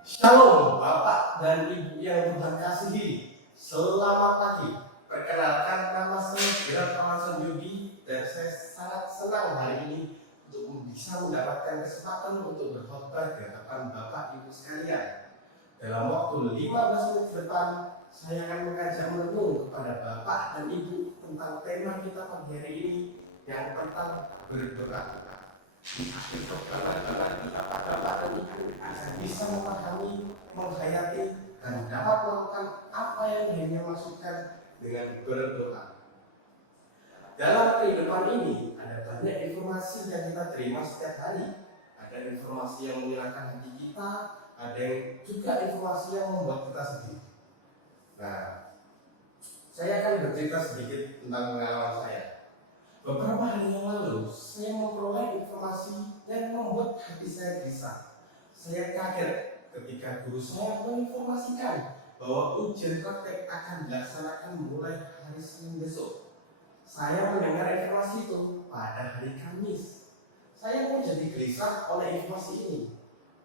Shalom Bapak dan Ibu yang Tuhan kasihi. Selamat pagi. Perkenalkan, nama saya Gerald Amason Yudi dan saya sangat senang hari ini untuk bisa mendapatkan kesempatan untuk berkhotbah di hadapan Bapak Ibu sekalian. Dalam waktu 15 menit ke depan, saya akan mengajak merenung kepada Bapak dan Ibu tentang tema kita pagi hari ini yang tentang berdoa. Bapak dan Ibu akan bisa memahami, menghayati, dan dapat melakukan apa yang dirinya maksudkan dengan berdoa. Dalam kehidupan ini ada banyak informasi yang kita terima setiap hari. Ada informasi yang menyenangkan hati kita, ada yang juga informasi yang membuat kita sedih. Nah, saya akan bercerita sedikit tentang pengalaman saya. Beberapa hari yang lalu, saya memperoleh informasi yang membuat hati saya gelisah. Saya kaget ketika guru saya menginformasikan bahwa ujian praktek akan dilaksanakan mulai hari Senin besok. Saya mendengar informasi itu pada hari Kamis. Saya pun jadi gelisah oleh informasi ini.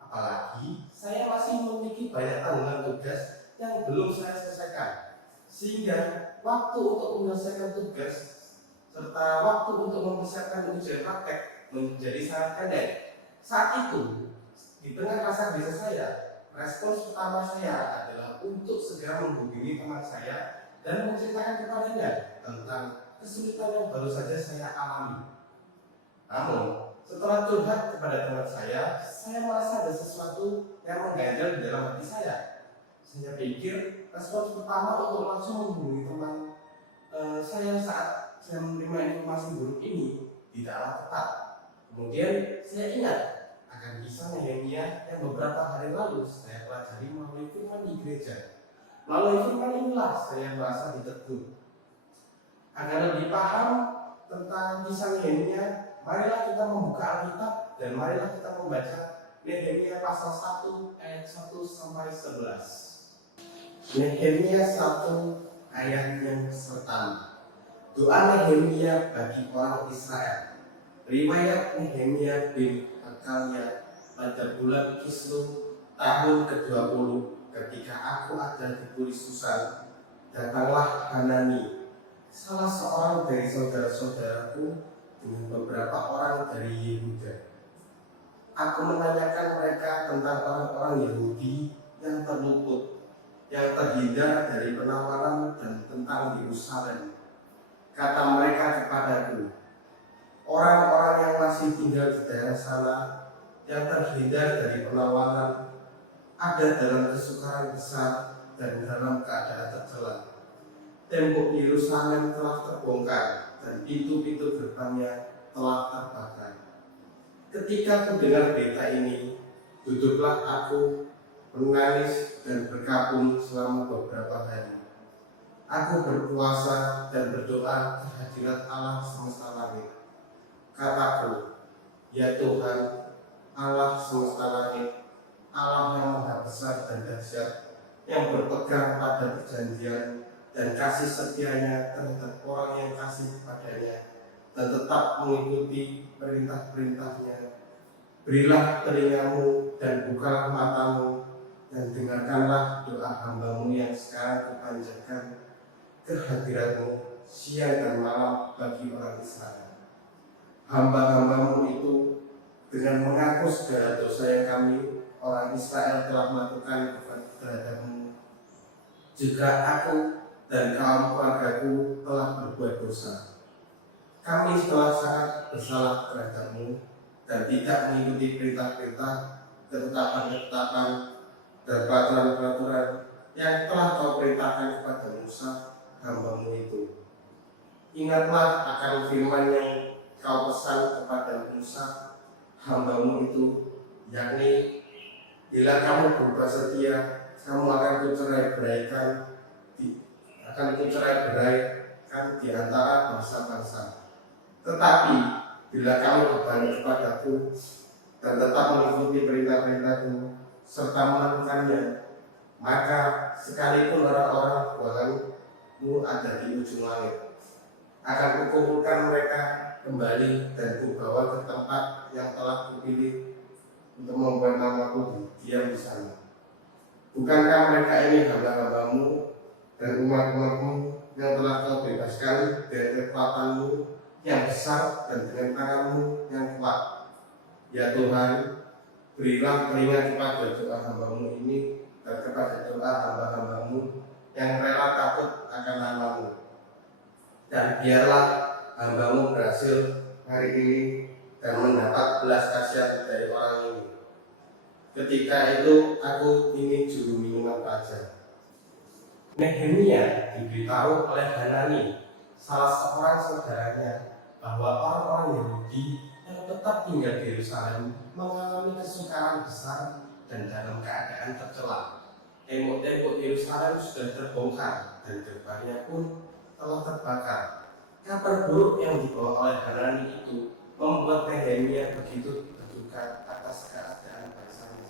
Apalagi saya masih memiliki banyak tanggungan tugas yang belum saya selesaikan. Sehingga waktu untuk menyelesaikan tugas serta waktu untuk mempersiapkan ujian praktek menjadi sangat pendek. Saat itu, di tengah rasa gelisah saya, respons pertama saya adalah untuk segera menghubungi teman saya dan menceritakan kepadanya tentang kesulitan yang baru saja saya alami. Namun, setelah curhat kepada teman saya merasa ada sesuatu yang mengganjal di dalam hati saya. Saya pikir respons pertama untuk langsung menghubungi teman saya saat saya menerima informasi buruk ini tidaklah tepat. Kemudian saya ingat akan kisah Nehemia yang beberapa hari lalu saya pelajari melalui firman di gereja. Melalui firman inilah saya merasa ditegur. Agar lebih paham tentang kisah Nehemia, marilah kita membuka Alkitab dan marilah kita membaca Nehemia pasal 1 ayat 1 sampai 11. Nehemia 1 ayat yang pertama. Doa Nehemia bagi orang Israel. Riwayat Nehemia bin Hakalia pada bulan Kislew tahun ke-20 ketika aku ada di Puri Susan, datanglah Hanani, salah seorang dari saudara-saudaraku dengan beberapa orang dari Yehuda. Aku menanyakan mereka tentang orang-orang Yahudi yang terluput, yang terhindar dari penawaran dan tentang Yerusalem. Kata mereka kepadaku, orang-orang yang masih tinggal di daerah sana, yang terhindar dari penawaran, ada dalam kesukaran besar dan dalam keadaan tercela. Tembok Yerusalem telah terbongkar dan pintu-pintu gerbangnya telah terbakar. Ketika ku dengar berita ini, duduklah aku menangis dan berkabung selama beberapa hari. Aku berpuasa dan berdoa kehadirat Allah semesta langit. Kataku, ya Tuhan, Allah semesta langit, Allah yang maha besar dan dahsyat, yang berpegang pada perjanjian dan kasih setianya terhadap orang yang kasih kepadanya, dan tetap mengikuti perintah-perintahnya. Berilah telingamu dan bukalah matamu, dan dengarkanlah doa hambamu yang sekarang kupanjatkan kehadiratmu siang dan malam bagi orang Israel. Hamba-hambamu itu dengan mengaku segala dosa yang kami orang Israel telah melakukan terhadapmu, juga aku dan kaum keluargaku telah berbuat dosa. Kami telah sangat bersalah terhadapmu dan tidak mengikuti perintah-perintah, ketetapan-ketetapan dan peraturan-peraturan yang telah kau perintahkan kepada Musa hamba-Mu itu. Ingatlah akan firman yang kau pesan kepada Musa hamba-Mu itu, yakni bila kamu berbuat setia, kamu akan kucerai-beraikan di antara bangsa-bangsa. Tetapi bila kamu berbalik kepadaku dan tetap mengikuti perintah-perintahku serta melakukannya, maka sekalipun orang-orang buanganmu ada di ujung langit, akan kukumpulkan mereka kembali dan kubawa ke tempat yang telah kupilih untuk membuat namaku diam di sana. Bukankah mereka ini hamba-hambamu dan umat-umatmu yang telah kau bebaskan dari kekuatanmu yang besar dan dengan tanganmu yang kuat? Ya Tuhan, berilah telinga kepada doa hambamu ini dan kepada doa hamba-hambamu yang rela takut akan namamu. Dan biarlah hambamu berhasil hari ini dan mendapat belas kasihan dari orang ini. Ketika itu aku ingin juru minuman raja. Nehemia diberitahu oleh Hanani, salah seorang saudaranya, bahwa orang-orang Yahudi yang tetap tinggal di Yerusalem mengalami kesukaran besar dan dalam keadaan tercela. Tembok-tembok Yerusalem sudah terbongkar dan gerbangnya pun telah terbakar. Kabar buruk yang dibawa oleh Hanani itu membuat Nehemia begitu berduka atas keadaan bangsanya.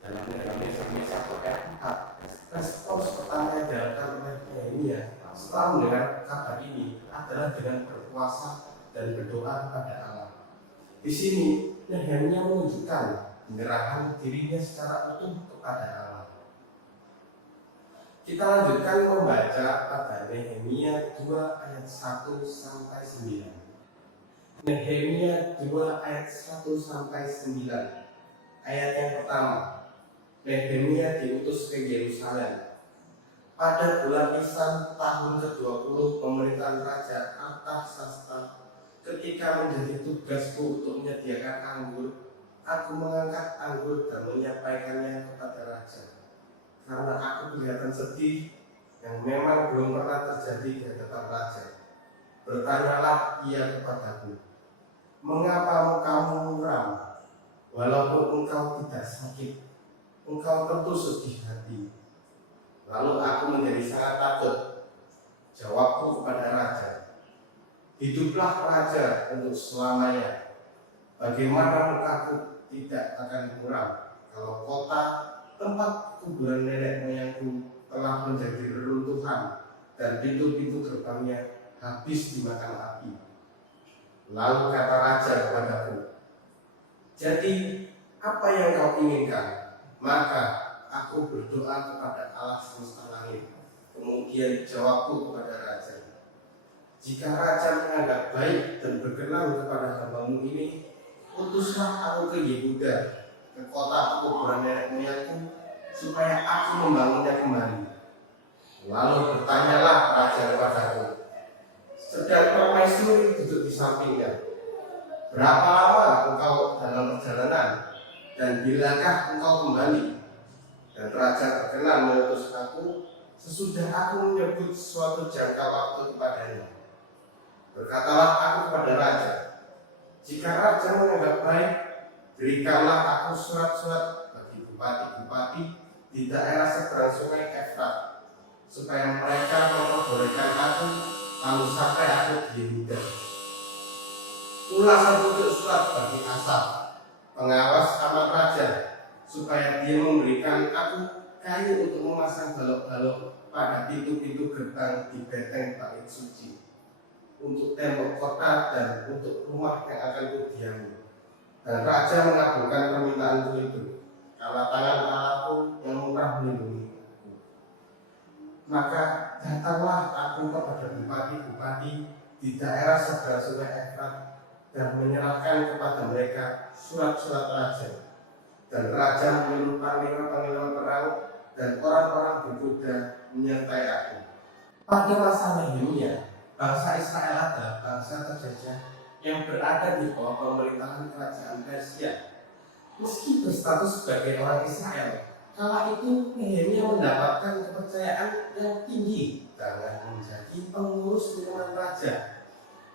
Dalam Nehemia 1 ayat 4, respons pertama yang dilakukan oleh Nehemia setelah mendengar kabar ini adalah dengan berpuasa dan berdoa kepada Allah. Di sini Nehemia menunjukkan penyerahan dirinya secara utuh kepada Allah. Kita lanjutkan membaca pada Nehemia 2 ayat 1 sampai 9. Nehemia 2 ayat 1 sampai 9. Ayat yang pertama, Nehemia diutus ke Yerusalem. Pada bulan Nisan tahun ke-20 pemerintahan Raja Artasasta, ketika menjadi tugasku untuk menyediakan anggur, aku mengangkat anggur dan menyampaikannya kepada Raja. Karena aku kelihatan sedih yang memang belum pernah terjadi di hadapan Raja. Bertanyalah ia kepadaku, mengapa mukamu muram? Walaupun engkau tidak sakit, engkau tentu sedih hati. Lalu aku menjadi sangat takut. Jawabku kepada Raja, hiduplah Raja untuk selamanya. Bagaimana mukaku tidak akan muram kalau kota tempat kuburan nenek moyangku telah menjadi reruntuhan dan pintu-pintu gerbangnya habis dimakan api. Lalu kata Raja kepadaku, jadi apa yang kau inginkan? Maka aku berdoa kepada Allah semesta langit. Kemudian jawabku kepada Raja, jika Raja menganggap baik dan berkenan kepada hambamu ini, utuslah aku ke Yehuda, ke kota kuburan nenek moyangku, supaya aku membangunnya kembali. Lalu bertanyalah Raja kepadaku, sedang permaisuri duduk di sampingnya, berapa lama engkau dalam perjalanan, dan bilakah engkau kembali? Dan Raja berkenan mengutus aku sesudah aku menyebut suatu jangka waktu kepadanya. Berkatalah aku kepada Raja, jika Raja menganggap baik, berikanlah aku surat-surat bagi bupati-bupati di daerah seberang sungai Efrat, supaya mereka memperbolehkan aku lalu sampai aku di Yehuda. Pula satu surat bagi Asaf, pengawas kamar Raja, supaya dia memberikan aku kayu untuk memasang balok-balok pada pintu-pintu gerbang di benteng bait suci, untuk tembok kota dan untuk rumah yang akan kudiami. Dan Raja mengabulkan permintaanku itu, karena tangan Allahku yang murah melindungi aku. Maka datanglah aku kepada bupati-bupati di daerah seberang sungai Efrat dan menyerahkan kepada mereka surat-surat Raja. Dan Raja menyuruh panglima-panglima perang dan orang-orang berkuda menyertai aku. Pada masa Nehemia, bangsa Israel adalah bangsa terjajah yang berada di bawah pemerintahan kerajaan Persia. Meski berstatus sebagai orang Israel, kala itu Nehemia mendapatkan kepercayaan yang tinggi karena menjadi pengurus minuman raja.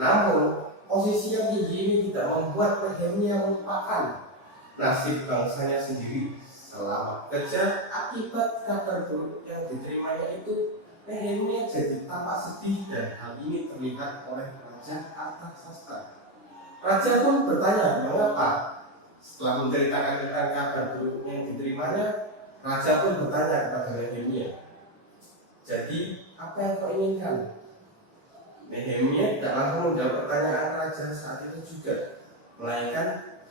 Namun, posisi yang tinggi ini tidak membuat Nehemia melupakan nasib bangsanya sendiri. Selama bekerja akibat kabar buruk yang diterimanya itu, Nehemia jadi tampak sedih dan hal ini terlihat oleh Raja Artasasta. Raja pun bertanya mengapa. Setelah menceritakan tentang kabar buruk yang diterimanya, Raja pun bertanya kepada Nehemia, jadi apa yang kau inginkan? Nehemia tidak langsung menjawab pertanyaan Raja saat itu juga, melainkan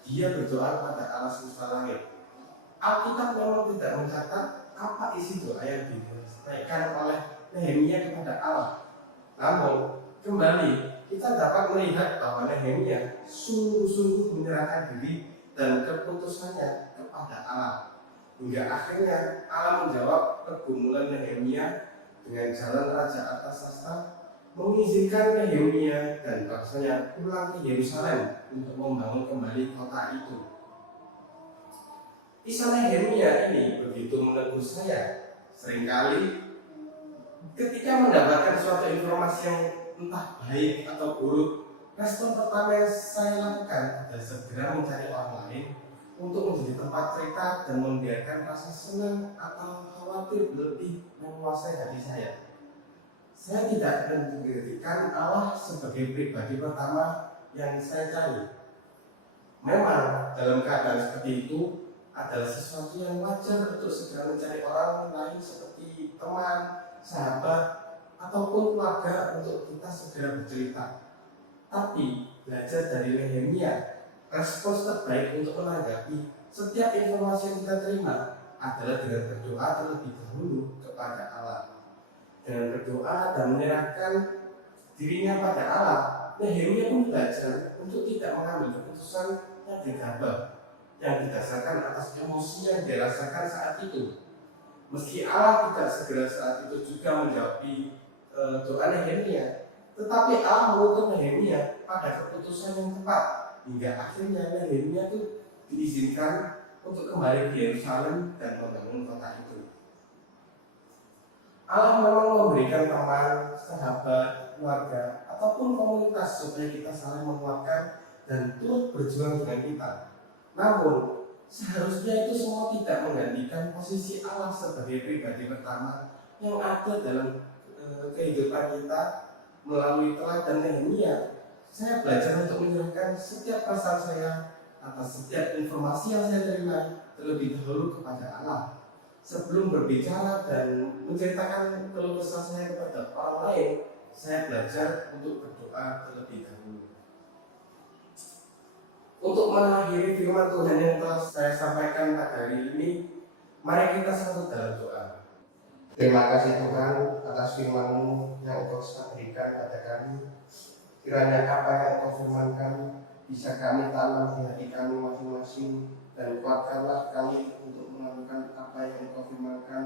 dia berdoa kepada Allah semesta langit. Alkitab memang tidak mencatat apa isi doa yang disampaikan oleh Nehemia kepada Allah. Namun kembali kita dapat melihat bahwa Nehemia sungguh-sungguh menyerahkan diri dan keputusannya kepada Allah. Hingga akhirnya Allah menjawab pergumulan Nehemia dengan jalan Raja Artasasta mengizinkan Nehemia dan bangsanya pulang ke Yerusalem untuk membangun kembali kota itu. Kisah Nehemia ini begitu menegur saya. Seringkali ketika mendapatkan suatu informasi yang entah baik atau buruk, respon pertama yang saya lakukan adalah segera mencari orang lain untuk menjadi tempat cerita dan membiarkan rasa senang atau khawatir lebih menguasai hati saya. Saya tidak menjadikan Allah sebagai pribadi pertama yang saya cari. Memang dalam keadaan seperti itu adalah sesuatu yang wajar untuk segera mencari orang lain seperti teman, sahabat, ataupun keluarga untuk kita segera bercerita. Tapi belajar dari Nehemia, respons terbaik untuk menanggapi setiap informasi yang kita terima adalah dengan berdoa terlebih dahulu kepada Allah. Dengan berdoa dan menyerahkan dirinya pada Allah, Nehemia pun belajar untuk tidak mengambil keputusan yang gegabah, yang didasarkan atas emosi yang dirasakan saat itu. Meski Allah tidak segera saat itu juga menjawab doa Nehemia, tetapi Allah menuntut Nehemia pada keputusan yang tepat, hingga akhirnya Nehemia itu diizinkan untuk kembali ke Yerusalem dan membangun kota itu. Allah memang memberikan teman, sahabat, keluarga, ataupun komunitas supaya kita saling menguatkan dan turut berjuang dengan kita. Namun, seharusnya itu semua tidak menggantikan posisi Allah sebagai pribadi pertama yang ada dalam kehidupan kita. Melalui teladan Nehemia, saya belajar untuk menyerahkan setiap perasaan saya atas setiap informasi yang saya terima terlebih dahulu kepada Allah. Sebelum berbicara dan menceritakan keluh kesah saya kepada orang lain, saya belajar untuk berdoa terlebih dahulu. Untuk mengakhiri firman Tuhan yang telah saya sampaikan pada hari ini, mari kita satu dalam doa. Terima kasih Tuhan atas firman-Mu yang Engkau berikan pada kami. Kiranya apa yang Engkau firmankan bisa kami tanam di hati kami masing-masing, dan kuatkanlah kami untuk melakukan apa yang Engkau firmankan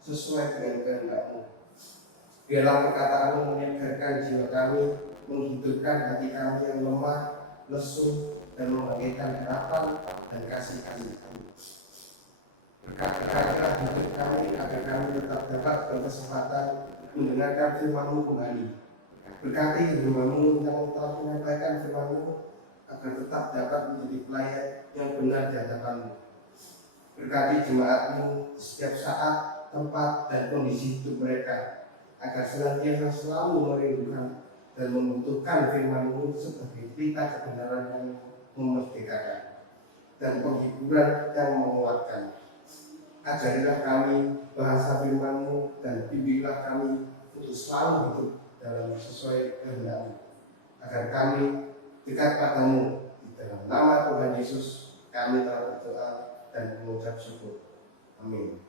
sesuai dengan kehendak-Mu. Biarlah perkataan-Mu menyegarkan jiwa kami, menghidupkan hati kami yang lemah, lesu, dan membangkitkan harapan dan kasih-kasih kami. Berkati-katilah hidup kami agar kami tetap dapat berkesempatan mendengarkan firman-Mu kembali. Berkati firman-Mu yang telah menyampaikan firman-Mu agar tetap dapat menjadi pelayan yang benar di hadapan-Mu. Berkati jemaat-Mu setiap saat, tempat, dan kondisi hidup mereka agar senantiasa selalu merindukan dan membutuhkan firman-Mu sebagai berita kebenaran yang memerdekakan dan penghiburan yang menguatkan. Ajarilah kami bahasa firman-Mu dan bimbinglah kami untuk selalu hidup dalam sesuai kehendak-Mu, agar kami dekat padamu. Di dalam nama Tuhan Yesus kami telah berdoa dan mengucap syukur. Amin.